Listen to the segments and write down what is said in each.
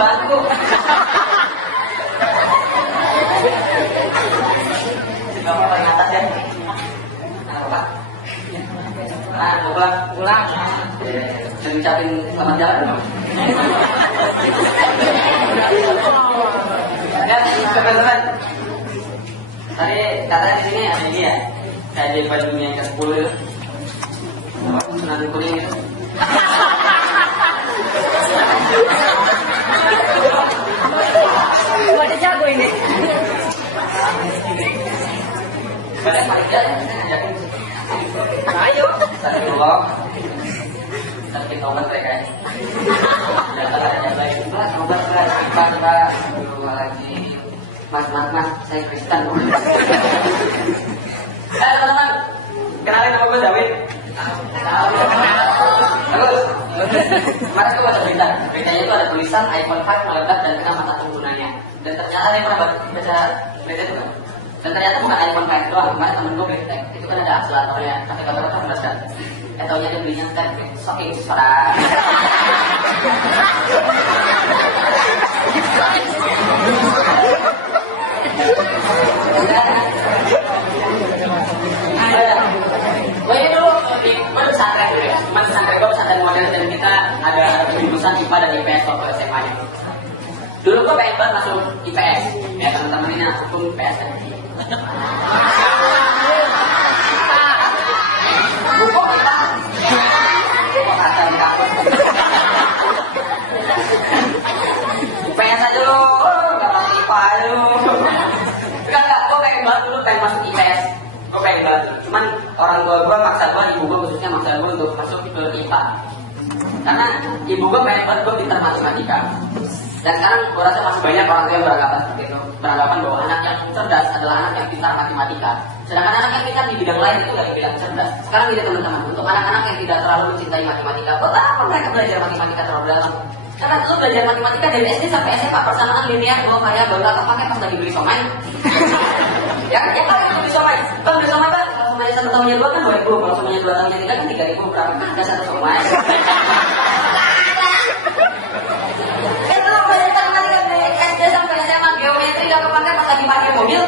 bangku. Bapak peringatan deh. Apa? Pulang. Dan ucapin selamat jalan. Ya, teman-teman. Tadi katanya di sini ada ini ya, kayak di bajunya yang ke-10 itu. Sunan kuning itu. Gua ada jago ini. Banyak panitia ya. Ayo. Tadi blog. Tapi tobat mereka. Ada juga tobat kita lagi. Mas, saya Kristen. Teman-teman, kenalin nama gue David. Bagus. Kemarin gue baca beritanya itu ada tulisan iPhone 5 meledak dan kena mata penggunanya. Dan ternyata saya pernah baca berita itu kan. Dan ternyata bukan iPhone 5 doang. Kemarin temen gue berita itu kan ada akseleratornya. Tapi kata-kata belaskan. Taunya dia belinya kan soking suara. Pesantren modern dan kita ada jurusan IPA dan IPS waktu SMA-nya. Dulu gue pengen banget masuk IPS, ya teman-teman ini hukum IPS kan. Buku kita, kok kata di kampus. IPS aja lo, nggak masuk IPA lo. Enggak, gue pengen banget dulu pengen masuk IPS. Gue pengen banget, cuman orang tua gue maksa gue, ibu gue khususnya maksa gue untuk masuk ke IPA. Karena ibu gue pengen banget gue pintar matematika. Dan sekarang gue rasa masih banyak orang tua yang beranggapan seperti itu, beranggapan bahwa anak yang cerdas adalah anak yang pintar matematika. Sedangkan anak yang pintar di bidang lain itu gak dibilang cerdas. Sekarang gini teman-teman, untuk anak-anak yang tidak terlalu mencintai matematika, buat apa mereka belajar matematika terlalu dalam? Karena lu belajar matematika dari SD sampai SMA, persamaan linear, gue kayak baru gak kepake pas lagi beli somai. Ya kalau itu beli somai, bang beli somai bang, kalau somai 1 tahunnya 2 kan 2000, kalau somainya 2 tahunnya 3 kan 3000, berapa kan ada 1 somai. SD sampai SMA geometri gak kepake pas lagi pakai mobil.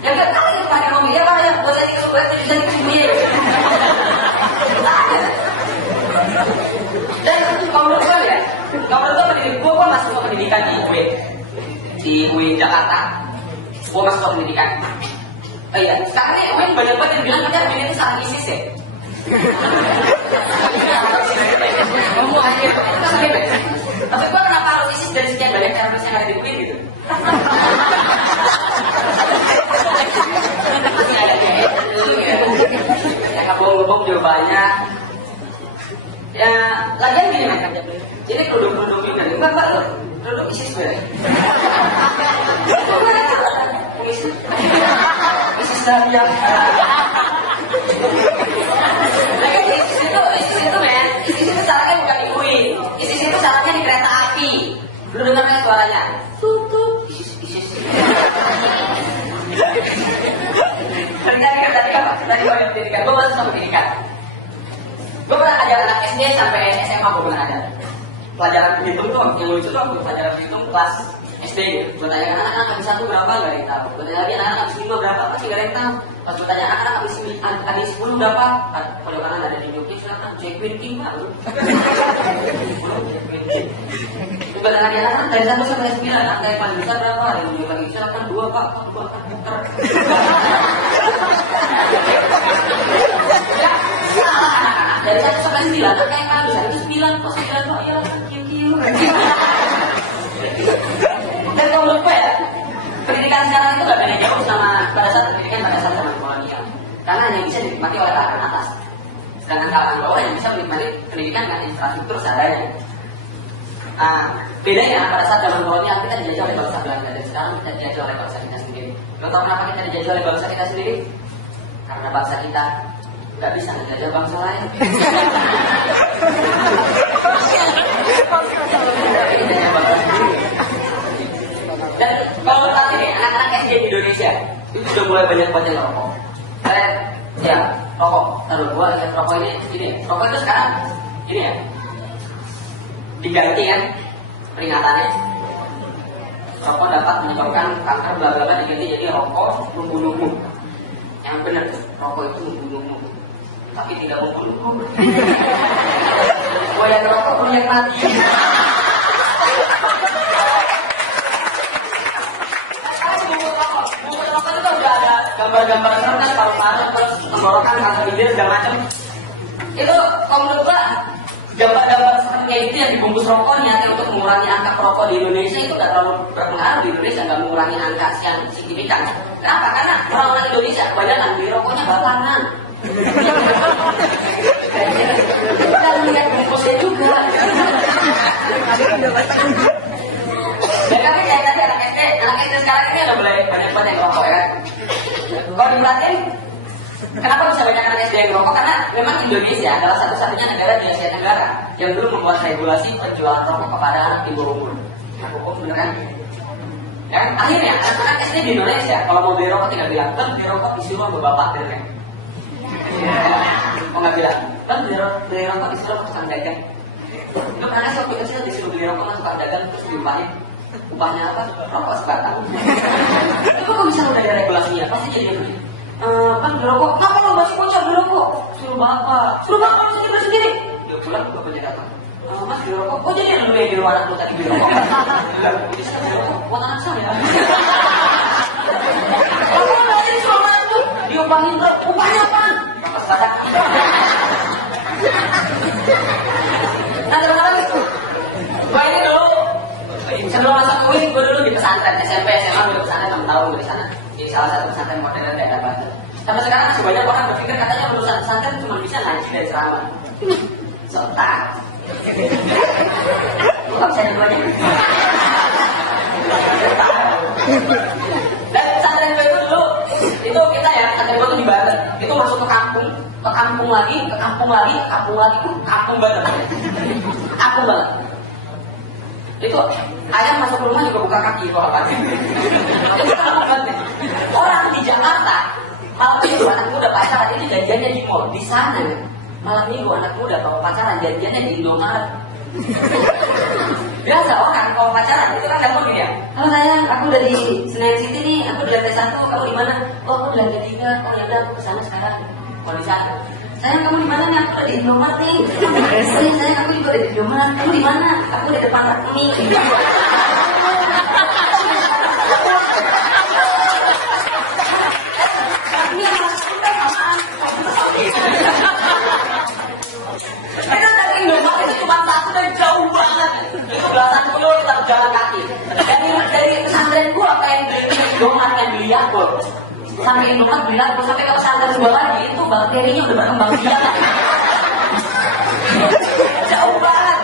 Ya gak tahu yang pakai mobil ya kalau yang buat jadi bisa dikasih. Dan kalau menurut gue ya, kalau menurut gue masuk ke pendidikan di UI Jakarta. Gue masuk ke pendidikan. Iya, sekarang nih UIN banyak banget yang bilang katanya UIN itu salah ISIS ya. Ngomong aja, itu sakit ya. Tapi gue kenapa harus ISIS dari sekian banyak teroris yang ada di UIN gitu? Masih ada ya. Ya ngebom juga banyak. Ya, lagian gini kan. Jadi produk-produk ini enggak loh. Produk ISIS gue. ISIS yang ISIS itu men. ISIS itu syaratnya bukan di UIN. ISIS itu syaratnya di kereta api. Lu dengar kan suaranya? Tutup. ISIS. Tadi apa? Tadi gue di pendidikan. Gue masuk sama pendidikan. Gue pernah ajar anak SD sampai SMA gue pernah ajar. Pelajaran berhitung tuh, yang lucu tuh pelajaran berhitung kelas SD gitu. Gue tanya anak-anak habis 1 berapa, gak ada yang tahu. Gue tanya lagi anak-anak habis 5 berapa, pasti gak ada yang tahu. Pas gue tanya anak-anak habis 10 berapa, kalau kanan ada di Jogja, silakan Jacqueline King pak. Gue tanya lagi anak-anak dari 1 sampai 9, angka yang paling besar berapa? Yang paling besar kan 2 pak, gue akan buker. Ya, salah anak-anak. Dari 1 sampai 9, angka yang paling besar itu 9, kok 9 pak, ya kiu-kiu. Dan kalau menurut gue ya, pendidikan sekarang itu gak beda jauh sama pada saat pendidikan pada saat zaman kolonial. Karena hanya bisa dinikmati oleh kalangan atas. Sedangkan kalangan bawah yang bisa menikmati pendidikan dengan infrastruktur seadanya. Bedanya pada saat zaman kolonial kita dijajah oleh bangsa Belanda dan sekarang kita dijajah oleh bangsa kita sendiri. Lo tau kenapa kita dijajah oleh bangsa kita sendiri? Karena bangsa kita gak bisa menjajah bangsa lain. Dan kalau saat ini anak-anak SD di Indonesia itu sudah mulai banyak rokok. Ya rokok. Taruh gua lihat rokok ini. Rokok itu sekarang ini ya diganti kan peringatannya. rokok dapat menyebabkan kanker bla bla bla, diganti jadi rokok membunuhmu. Yang benar, rokok itu membunuhmu, tapi tidak membunuhmu. Gua yang rokok, gua yang mati. Buku rokok itu udah ada gambar-gambar serem kan, paru-paru terus tenggorokan, kanker bibir segala macam. Itu kalau menurut gua gambar-gambar serem kayak gitu yang dibungkus rokoknya untuk mengurangi angka perokok di Indonesia itu nggak terlalu berpengaruh di Indonesia, nggak mengurangi angka yang signifikan. Kenapa? Karena orang-orang Indonesia kebanyakan beli rokoknya batangan. Kita lihat bungkusnya juga. Dan kan kayak tadi anak SD sekarang ini udah mulai banyak yang rokok ya kan. Kalau diperhatiin, kenapa bisa banyak anak SD yang rokok? Karena memang Indonesia adalah satu-satunya negara di Asia Tenggara yang belum membuat regulasi penjualan rokok kepada anak di bawah umur. Rokok bener kan? Ya, akhirnya anak SD di Indonesia kalau mau beli rokok tinggal bilang, "Bang, beli rokok disuruh sama bapak," bener kan? Kok nggak bilang, "Bang, beli rokok disuruh sama tukang dagang." Itu karena waktu kecil disuruh beli rokok sama tukang dagang terus diupahin. Upahnya apa? Rokok sebatang. Itu kok bisa udah ada regulasinya? Pasti jadi begini. Bang, beli rokok. Kenapa lo masih bocah beli rokok? Suruh bapak sendiri sendiri. Dia pulang bapaknya datang. Mas beli rokok. Oh jadi lu yang di luar anak lu tadi beli rokok? Bilang, bisa beli rokok buat anak saya. Kamu nggak jadi suruh anak tuh diupahin terus. Upahnya apaan? Rokok sebatang. Nah teman-teman, gue ini dulu sebelum masuk UIN, gue dulu di pesantren SMP, SMA, di pesantren 6 tahun di sana. Di salah satu pesantren modern daerah Banten. Sampai sekarang masih banyak orang berpikir katanya lulusan pesantren cuma bisa ngaji dan ceramah. Sontak. Gue gak bisa nyebuahnya. Dan pesantren gue itu dulu, itu kita ya, pesantren gue tuh di Banten. Itu masuk ke kampung lagi, kampung banget. Kampung banget. Itu ayam masuk rumah juga buka kaki kalau apa? Itu kampung banget. Orang di Jakarta malam minggu anak muda pacaran itu janjiannya di mall. Di sana malam minggu anak muda kalau pacaran janjiannya di Indomaret. Biasa orang kalau pacaran itu kan gampang gini ya. Halo sayang, aku udah di Senayan City nih, aku di lantai 1, kamu di mana? Oh, aku di lantai 3. Oh ya udah, aku kesana sekarang. Kalau di sana, sayang kamu di mana nih? Aku udah di Indomaret nih. Sayang aku juga udah di Indomaret. Kamu di mana? Aku di depan Rakmi. Karena dari Indomaret itu cuma satu dan jauh banget. Itu belasan kilo kita berjalan kaki. Dari pesantren gua kayak beli Indomaret yang beli Yakult. Sampai Indomaret beli Yakult sampai ke pesantren gua lagi itu bakterinya udah berkembang biak. Jauh banget.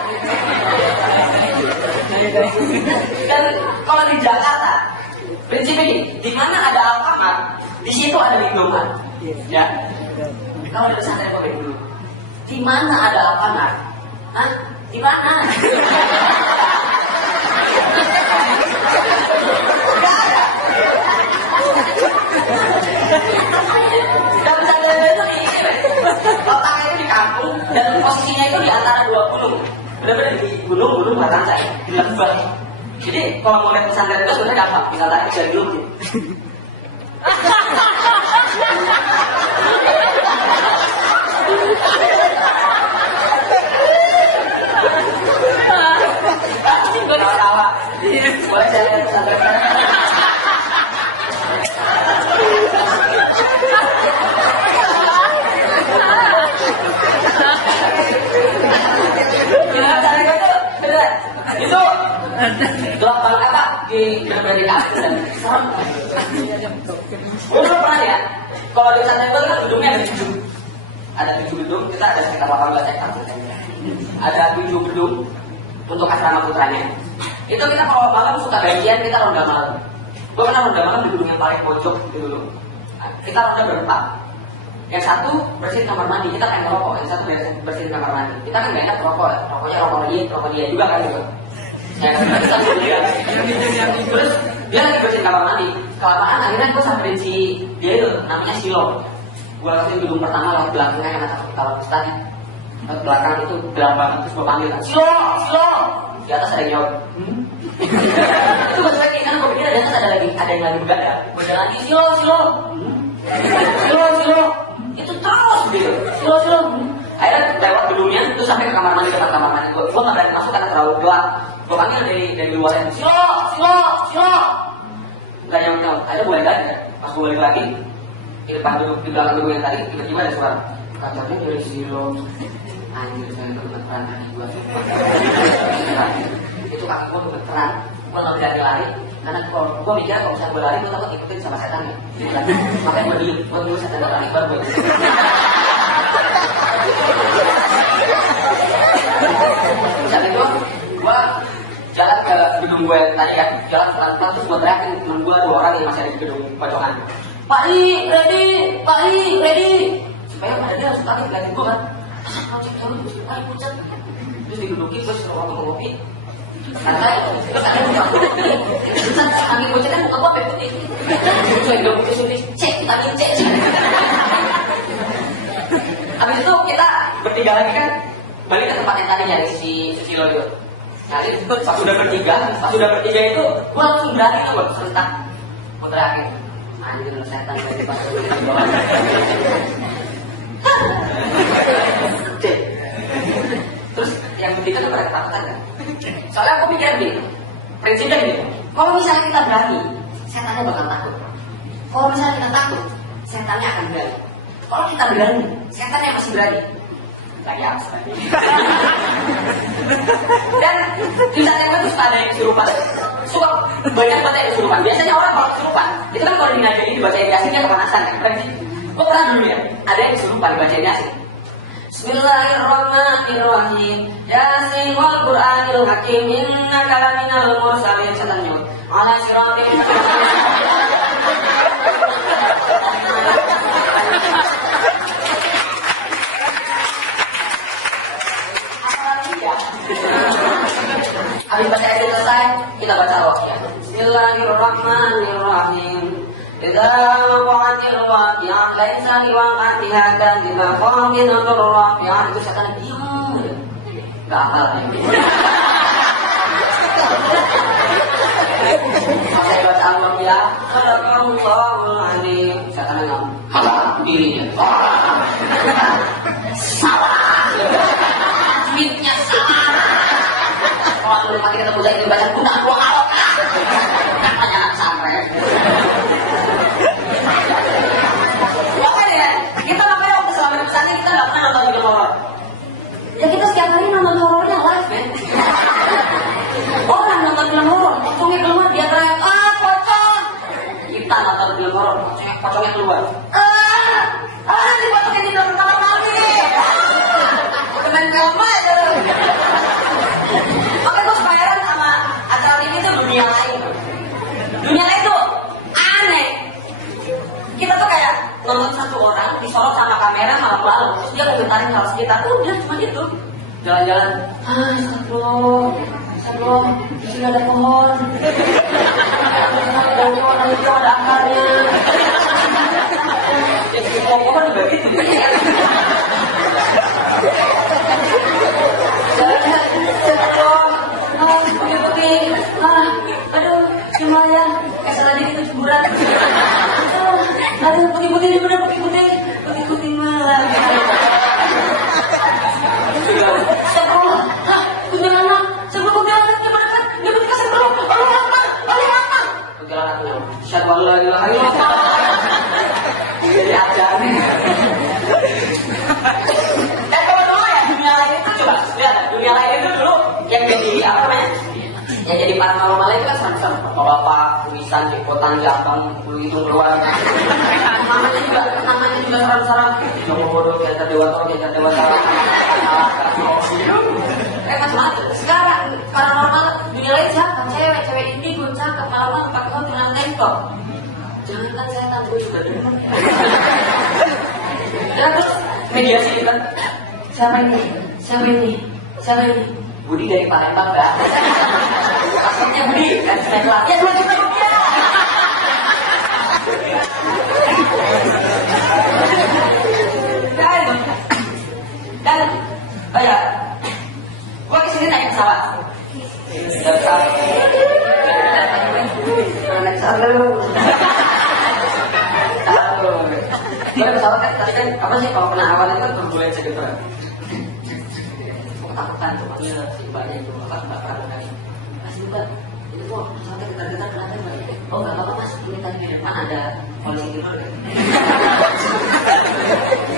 Dan kalau di Jakarta prinsipnya gini, di mana ada Alfamart, di situ ada Indomaret. Ya. Kalau di pesantren gua dulu, di mana ada Alfamart? Hah? Di mana? Gak ada. Dan pesantren itu di letaknya itu di kampung dan posisinya itu di antara dua gunung. Benar-benar di gunung batang saya di lembah. Jadi kalau mau lihat pesantren itu sebenarnya gampang, tinggal tarik dari dulu. Gue tawa. Boleh saya lihat pesantren? Itu gelap banget apa di berbeda kasih dan serem. Gue belum pernah ya. Kalau di pesantren gue kan gedungnya ada 7 gedung, kita ada sekitar 18 hektar. Ada 7 gedung untuk asrama putranya. Itu kita kalau malam suka gajian, kita ronda malam. Gue pernah ronda malam di gedung yang paling pojok itu dulu. Kita ronda berempat. Yang satu bersihin kamar mandi, kita kayak ngerokok. Yang satu bersihin kamar mandi. Kita kan gak enak rokok, rokoknya rokok dia juga kan juga. Ya, kita dia. Terus dia lagi bersihin kamar mandi. Kelamaan akhirnya gue samperin si dia itu, namanya Silo. Gue langsung gedung pertama lewat belakangnya yang atas kalau Ustaz. Lewat belakang itu gelap banget, terus gue panggil kan, Silo. Di atas ada yang jawab. Itu bahasa lagi, karena yang lagi begadang, gue jalan lagi, silo, itu terus gitu, silo. Akhirnya lewat gedungnya, itu sampai ke kamar mandi, depan kamar mandi. Gue nggak berani masuk karena terlalu gelap. Gue panggil dari luar, silo. Gak nyampe. Akhirnya gue balik lagi. Pas gue balik lagi, di depan gedung, di belakang gedung yang tadi, tiba-tiba ada suara kacanya dari silo. Anjir, saya kebetulan kaki gue. Itu kaki gue kebetulan. Gue nggak berani lari. Karena kalau gue mikir kalau misalnya gue lari, gue takut ikutin sama setan ya. Makanya gue diem, gue dulu setan lari baru gue. Saat itu gue jalan ke gedung gue tadi ya, jalan pelan-pelan terus gue teriakin temen gue 2 orang yang masih ada di gedung pojokan. Pak I, ready. Supaya pada dia harus kaget liatin gue kan. Pucat. Terus didudukin, terus suruh orang ngopi. Santai, terus ada yang ngopi. Terus kaki pucat kan muka gue putih. Terus lagi gue putih, cek, vitamin C. Habis itu kita bertiga lagi kan balik ke tempat yang tadi nyari si Silo itu. Nyari pas sudah bertiga itu gue langsung berani tuh buat serentak. Gue teriakin, anjir setan dari pas di bawah. Terus yang bertiga tuh pada ketakutan kan. Soalnya aku mikir gini, prinsipnya gini, kalau misalnya kita berani, setannya bakal takut. Kalau misalnya kita takut, setannya akan berani. Kalau kita berani, setannya masih berani. Kayak dan di saat yang itu ada yang kesurupan. Suka banyak banget yang kesurupan. Biasanya orang kalau kesurupan, itu kan kalau ngajarin dibaca Yasinnya kepanasan kan. Gue pernah dulu ya, ada yang kesurupan dibaca Yasin. Bismillahirrahmanirrahim. Yasin wal Qur'anil Hakim. Innaka laminal mursalin. Setan nyut. Ala siratin habis baca ayat selesai, kita baca waqiah. Bismillahirrahmanirrahim. Idza waqa'atil waqi'ah laisa liwaqa'atiha kadhibah khafidhatur rafi'ah. Itu setan diam. Enggak hafal. Saya baca waqiah, Allahul Azim. Setan ngomong, "Halah dirinya." Salah. Tweetnya salah. Kalau belum pakai ketemu lagi baca guna 2 alok. Katanya anak sampai. Makanya kita waktu selama di pesantren kita nggak pernah nonton film horor. Ya kita setiap hari nonton horornya live kan. Orang nonton film horor, pocongnya keluar dia teriak, pocong. Kita nonton film horor, pocongnya keluar. Dipocongin di dalam kamar mandi. Dengan kamar. Oke, gue sepayaran sama acara ini tuh dunia lain. Dunia lain tuh aneh. Kita tuh kayak nonton satu orang disorot sama kamera sama pelalu, terus dia komentarin hal sekitar tuh udah cuma gitu. Jalan-jalan, astagfirullah, di sini ada pohon, ada hijau, ada akarnya. Jadi pohon begitu. Putih-putih, aduh, semuanya kayak salah diri itu cemburan. Aduh, putih-putih ini bener putih-putih malah. Astagfirullah, kuntilanak, sebelum kuntilanaknya berdekat, dia ketika sebelum, Allah Akbar. Kuntilanaknya, syahadu an la ilaha illallah. Jadi ajan. Dunia lain itu coba lihat, dunia lain itu dulu yang jadi apa namanya? Yang jadi paranormal itu kan serem-serem, bapak, tulisan, cepotan, jambang, bulu hidung keluar. Namanya juga serem-serem. Nomor bodoh, kejar dewasa. Macam-macam. Sekarang paranormal dunia lain siapa? Cewek ini gue cakep, malam pakai kau dengan lentok. Jangankan saya tahu juga dengar. Ya terus mediasi kan. Siapa ini? Budi dari Palembang, Mbak. Paspornya Budi dan setelah ya 2 juta rupiah. Dan gua kesini naik pesawat. Naik pesawat Selalu. Gue pesawat kan tadi kan apa sih kalau kena awan itu kan turbulensi gitu kan. Ketakutan tuh panggil si mbaknya itu apa kebakaran tadi. Masih mbak, itu kok pesawatnya kita kenapa mbak? Oh nggak apa-apa mas, ini tadi di depan ada polisi tidur kan.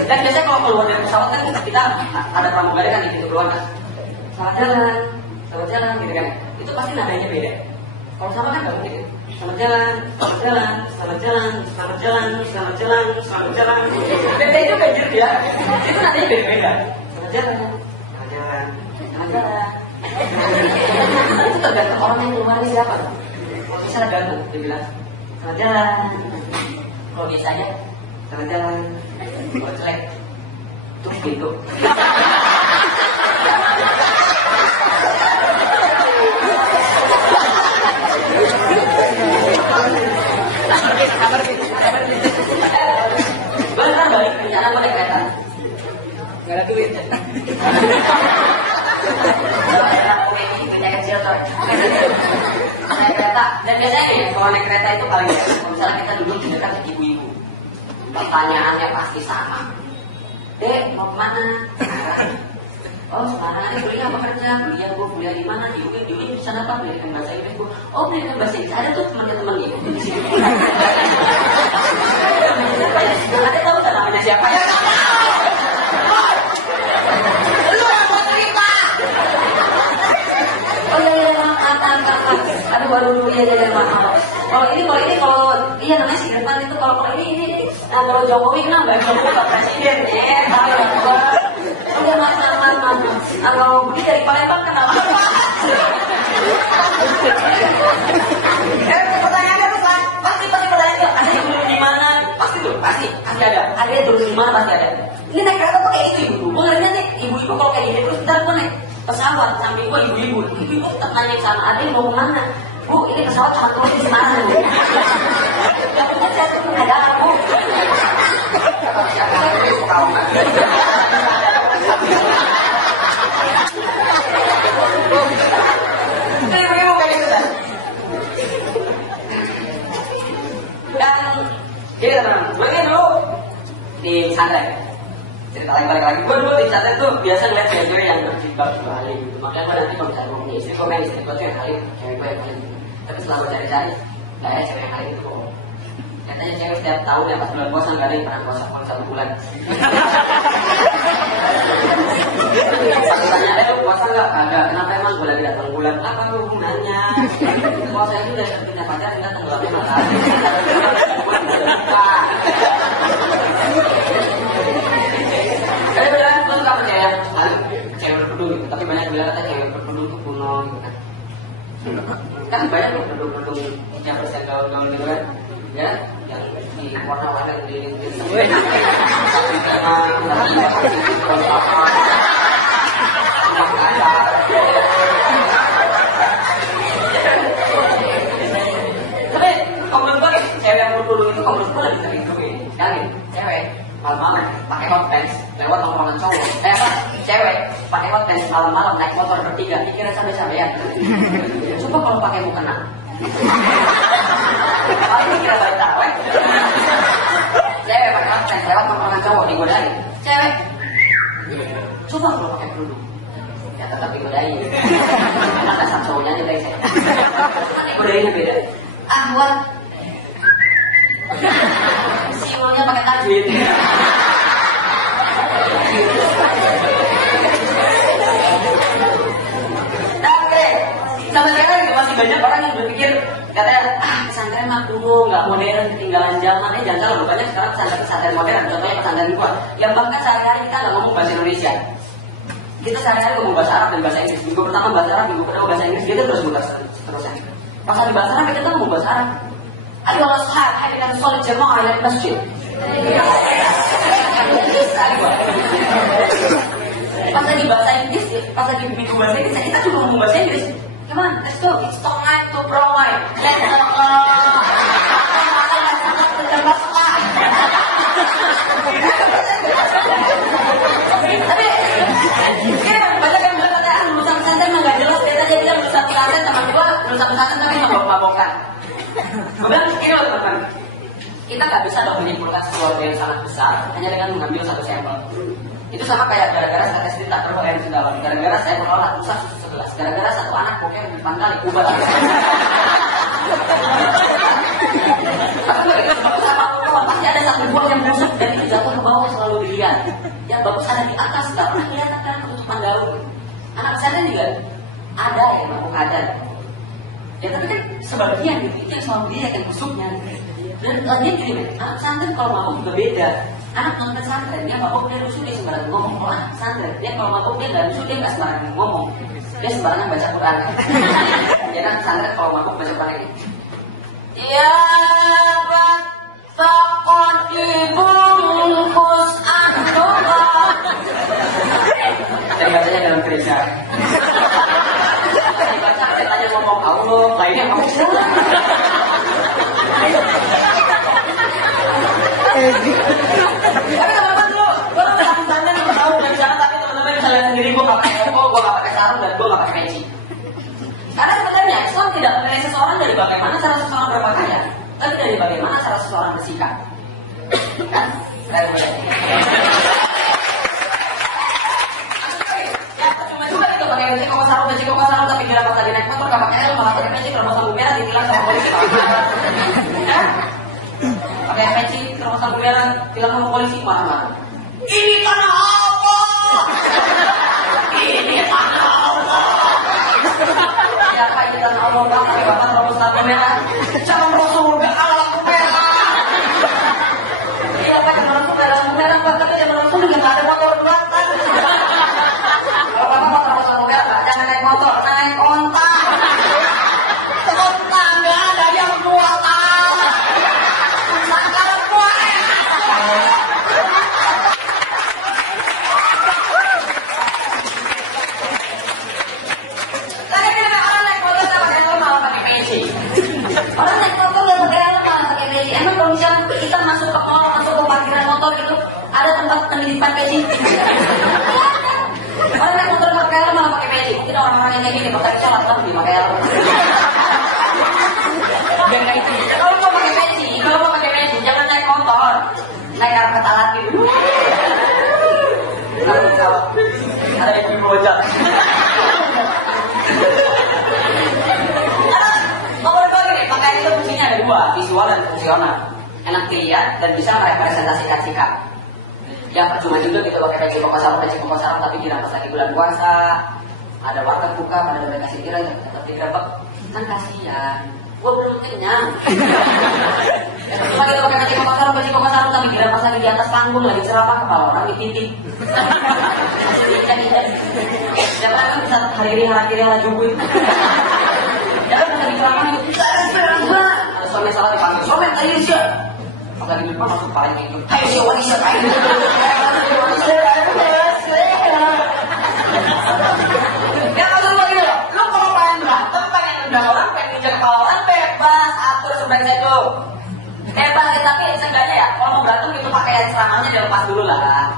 Dan biasanya kalau keluar dari pesawat kan kita ada pramugari kan di pintu keluar kan. Selamat jalan gitu kan. Itu pasti nadanya beda. Kalau sama kan nggak mungkin. Selamat jalan, selamat jalan, selamat jalan, selamat jalan, selamat jalan, selamat jalan. Beda itu kayak gitu ya. Itu nadanya beda-beda. Selamat jalan, selamat jalan, selamat jalan. Itu tergantung orang yang keluar ini siapa. Kalau misalnya ganteng, dia bilang selamat jalan. Kalau biasanya selamat jalan. Kalau jelek, tuh pintu. Beneran balik rencana gue naik kereta. Gak ada duit. Punya kecil tuh. Naik kereta. Dan biasanya nih, kalau naik kereta itu paling enak. Kalau misalnya kita duduk di dekat ibu-ibu, pertanyaannya pasti sama. Dek, mau kemana? Sekarang. Oh sekarang ini kuliah apa kerja? Kuliah bu, kuliah di mana? Di UIN bisa apa? Pendidikan bahasa Inggris bu. Oh pendidikan bahasa Inggris ada tuh teman-teman ibu di sini. Ada tahu tak namanya siapa? Ya nggak tahu. Lu yang mau cerita. Oh iya maaf. Aduh baru iya maaf. Kalau iya namanya si Irfan itu kalau ini. Nah kalau Jokowi kenapa? Jokowi Pak Presiden tahu ya gua. Udah mas. Kalau beli dari Palembang kenapa? Pertanyaannya tuh pasti pertanyaannya ada yang dulu di mana? Pasti ada. Ada yang dulu di mana pasti ada. Ini naik kereta tuh kayak itu ibu. Gue ngerinya nih ibu-ibu kalau kayak gini terus ntar gue naik pesawat sambil gue ibu-ibu tetap nanya sama ada yang mau kemana? Bu ini pesawat cuma turun di mana? Ya mungkin saya tuh ada bu. Siapa yang tahu nggak? Jadi teman-teman, gue dulu di pesantren. Cerita lagi. Gue dulu di pesantren tuh biasa ngeliat cewek yang berjilbab kali gitu. Makanya gue nanti kalau misalnya mau punya istri, gue main istri gue tuh yang kali, cewek gue yang kali. Tapi setelah gue cari-cari, gak ada cewek yang kali itu kok. Katanya cewek setiap tahun ya pas bulan puasa gak ada yang pernah puasa kalau 1 bulan. Tanya ada lu puasa nggak? Kagak. Kenapa emang gue lagi datang bulan? Apa hubungannya? Puasa itu udah punya pacar, kita tenggelamnya malah. Ada bilang tuh nggak percaya cewek berkerudung gitu, tapi banyak bilang kata cewek berkerudung tuh kuno gitu kan. Kan banyak tuh kerudung yang persen gaul-gaul gitu kan, ya yang di warna-warna di tapi kalau gue cewek yang berkerudung itu kalau gue lagi sering duit kan cewek malam-malam pakai hot pants lewat tongkrongan cowok cewek pakai hot pants malam-malam naik motor bertiga dikira sampai-sampean. Coba kalau pakai mukena aku kira balik takwek. Cewek pakai hot pants lewat tongkrongan cowok digodain. Cewek coba kalau pakai kerudung ya tetap digodain. Ada satu cowoknya nih guys. Digodainnya beda. Buat simbolnya pakai tajwid. Sampai sekarang masih banyak orang yang berpikir katanya pesantren mah kuno, nggak modern, ketinggalan zaman. Jangan salah, bukannya sekarang pesantren modern. Contohnya pesantren gua, yang bahkan sehari-hari kita nggak ngomong bahasa Indonesia. Kita sehari-hari ngomong bahasa Arab dan bahasa Inggris. Minggu pertama bahasa Arab, minggu kedua bahasa Inggris. Kita terus terusnya. Pas di bahasa Arab kita ngomong bahasa Arab. Ayo ashab, kita sholat jamaah di masjid. Pas lagi bahasa Inggris, pas lagi minggu bahasa Inggris, kita cuma ngomong bahasa Inggris. Come on, let's go. It's time to provide. Let's go. Tapi, banyak yang bilang katanya lulusan pesantren nggak jelas. Dia tadi bilang lulusan pesantren teman gua lulusan pesantren tapi mabok-mabokan. Kemudian ini loh teman, kita nggak bisa dong menyimpulkan sesuatu yang sangat besar hanya dengan mengambil satu sampel. Itu sama kayak gara-gara saya tes tak perlu air dalam, gara-gara saya menolak usaha susu 11, gara-gara satu anak pokoknya di depan kali ubah lagi. Pasti ada satu buah yang busuk dan itu jatuh ke bawah selalu dilihat. Yang bagus ada di atas, nggak pernah kelihatan karena ketutupan daun. Anak saya juga ada yang mabuk kadar. Ya tapi kan sebagian gitu, itu yang selalu dilihat yang busuknya. Dan lagi gini, anak pesantren kalau mabuk juga beda. Anak non pesantren dia mabuk dia rusuh dia sembarangan ngomong. Kalau anak pesantren dia kalau mabuk dia nggak rusuh dia nggak sembarangan ngomong. Dia sembarangan baca Quran. Jadi anak pesantren kalau mabuk baca Quran ini. Ya Rabb, faqad dibungkus andola. Saya bacanya dalam gereja. Saya baca, saya tanya ngomong Allah, lainnya ngomong siapa? Tapi apa dulu? Gue tuh nggak pesantren yang tahu dari sana, tapi teman-teman bisa lihat sendiri gue nggak pakai eko, gue nggak pakai sarung dan gue nggak pakai peci. Karena sebenarnya Islam tidak menilai seseorang dari bagaimana cara seseorang berpakaian, tapi dari bagaimana cara seseorang bersikap. Kan? Saya boleh. Ya, cuma juga itu pakai peci koko sarung, tapi bila pas lagi naik motor nggak pakai helm, malah pakai peci terus lampu merah ditilang sama polisi. Pakai peci terus lampu merah ditilang sama polisi marah-marah. Ini tanah Allah. Ini tanah Allah. Siapa ini tanah Allah? Pakai bapak terus lampu merah. Calon Rasulullah lampu merah. Iya pakai lampu merah, bahkan yang langsung nggak ada motor buatan. Kalau bapak mau terus lampu merah, jangan naik motor, naik onta. Onta nggak ada yang buatan. Sakar buat. Tadi kita orang naik motor tak pakai helm malah pakai peci. Orang naik motor nggak pakai helm malah pakai peci. Emang kalau misalnya kita masuk ke mall, masuk ke parkiran motor gitu, ada tempat penitipan peci. Orang naik motor pakai helm malah pakai peci. Mungkin orang-orang yang kayak gini pakai sholat kan di pakai helm. Kalau mau pakai peci, jangan naik motor, naik karpet alat gitu. Ada yang dibojak. Pakaian itu fungsinya ada dua, visual dan fungsional. Enak dilihat dan bisa merepresentasikan sikap. Ya percuma juga kita pakai peci koko sarung, tapi dirampas lagi bulan puasa. Ada warga buka, pada ada kasih kira yang tetap digerebek. Kan kasihan. Gua belum kenyang. Cuma kita pakai peci koko sarung, tapi dirampas lagi di atas panggung lagi ceramah kepala orang dititik. Jangan kan bisa hari-hari laju gue. Jangan bisa diceramah itu. Ada suami salah dipanggil. Suami tadi sih. Pas lagi di depan masuk paling itu. Hai si wanita paling itu. Ya maksud gue gini loh. Lu kalau pengen berantem, pengen undang orang, pengen nginjak kepala orang, bebas atur sebagai itu. Bebas tapi seenggaknya ya. Kalau mau berantem itu pakaian selamanya dilepas dulu lah.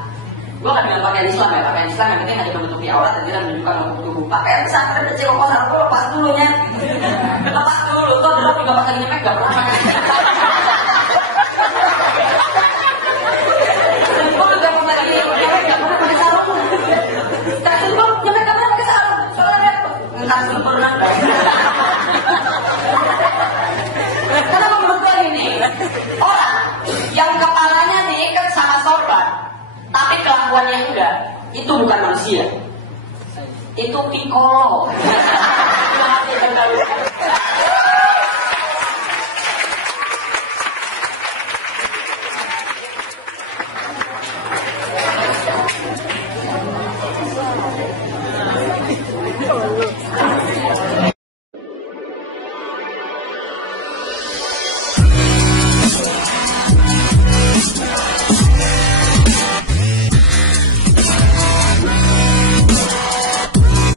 Gue gak bilang pakaian Islam ya, pakaian Islam yang penting hanya menutupi aurat dan tidak menunjukkan bentuk tubuh. Pakaian pesantren kecil kok sarung lepas dulunya. Lepas dulu, tuh dulu juga pakai nyemek gak pernah pakai. Gue juga mau pakai nyemek gak pernah pakai sarung. Kasih gue nyemek gak pernah pakai sarung. Soalnya ntar dulu berenang. Karena menurut gue gini, orang yang kepalanya diikat sama sorban tapi kelakuannya enggak, itu bukan manusia, itu piccolo.